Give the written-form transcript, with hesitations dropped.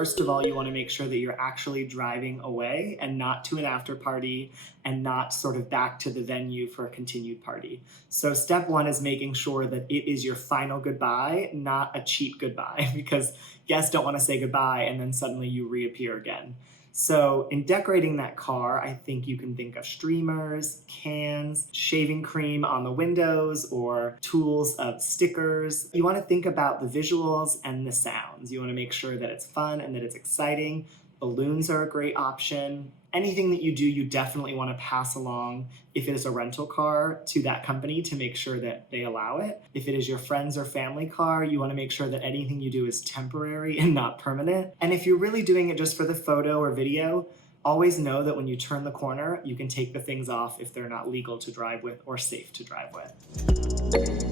first of all, you want to make sure that you're actually driving away and not to an after party and not sort of back to the venue for a continued party. So step one is making sure that it is your final goodbye, not a cheap goodbye, because guests don't want to say goodbye and then suddenly you reappear again. So in decorating that car, I think you can think of streamers, cans, shaving cream on the windows, or tools of stickers. You want to think about the visuals and the sounds. You want to make sure that it's fun and that it's exciting. Balloons are a great option. Anything that you do, you definitely want to pass along, if it is a rental car, to that company to make sure that they allow it. If it is your friends or family car, you want to make sure that anything you do is temporary and not permanent. And if you're really doing it just for the photo or video, always know that when you turn the corner, you can take the things off if they're not legal to drive with or safe to drive with.